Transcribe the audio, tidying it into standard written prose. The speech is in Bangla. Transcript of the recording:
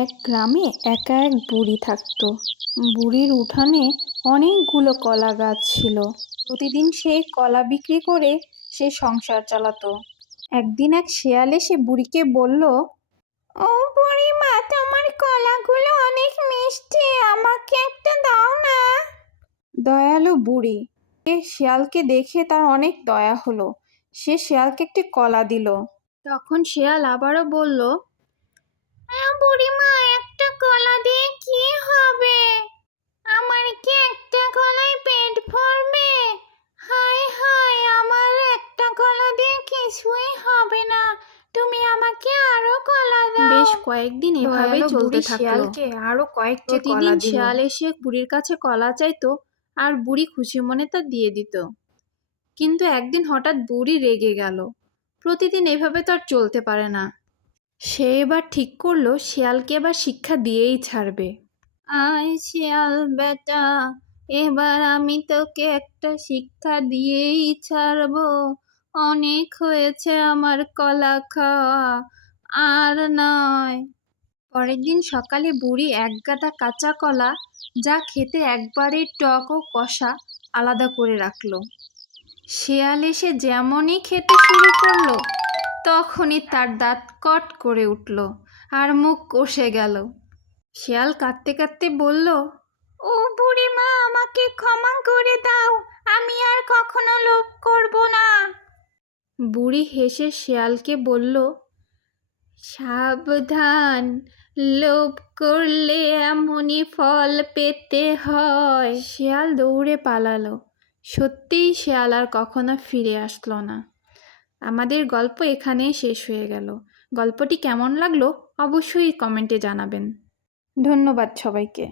এক গ্রামে একা এক বুড়ি থাকতো। বুড়ির উঠানে অনেকগুলো কলা গাছ ছিল। প্রতিদিন সে কলা বিক্রি করে সে সংসার চালাতো। একদিন এক শেয়াল এসে বুড়িকে বলল, ও বুড়িমা, তোমার কলাগুলো অনেক মিষ্টি, আমাকে একটা দাও না। দয়ালু বুড়ি শিয়ালকে দেখে তার অনেক দয়া হলো। সে শিয়ালকে একটি কলা দিল। তখন শিয়াল আবারও বলল, বুড়িমা, একটা কলা দিয়ে কি হবে? আমার কি একটা কলাই পেট ভরবে? হায় হায়, আমার একটা কলা দিয়ে কিছুই হবে না, তুমি আমাকে আরো কলা দাও। বেশ কয়েকদিন এভাবেই চলতে থাকলো। শিয়ালকে আরো কয়েকটি কলা দিল। শিয়াল এসে বুড়ির কাছে কলা চাইতো আর বুড়ি খুশি মনে তা দিয়ে দিত। কিন্তু একদিন হঠাৎ বুড়ি রেগে গেল। প্রতিদিন এভাবে তো আর চলতে পারে না। সে এবার ঠিক করলো শিয়ালকে এবার শিক্ষা দিয়েই ছাড়বে। আয় শিয়াল বেটা, এবার আমি তোকে একটা শিক্ষা দিয়েই ছাড়বো। অনেক হয়েছে আমার কলা খাওয়া, আর নয়। পরের দিন সকালে বুড়ি এক গাদা কাঁচা কলা, যা খেতে একবারে টক ও কষা, আলাদা করে রাখলো। শিয়াল এসে যেমনই খেতে শুরু করলো, তখনই তার দাঁত কট করে উঠল আর মুখ কষে গেল। শিয়াল কাঁদতে কাঁদতে বলল, ও বুড়িমা, আমাকে ক্ষমা করে দাও, আমি আর কখনো লোভ করব না। বুড়ি হেসে শিয়ালকে বলল, সাবধান, লোভ করলে এমনই ফল পেতে হয়। শিয়াল দৌড়ে পালালো। সত্যিই শিয়াল আর কখনো ফিরে আসলো না। আমাদের গল্প এখানেই শেষ হয়ে গেল। গল্পটি কেমন লাগলো অবশ্যই কমেন্টে জানাবেন। ধন্যবাদ সবাইকে।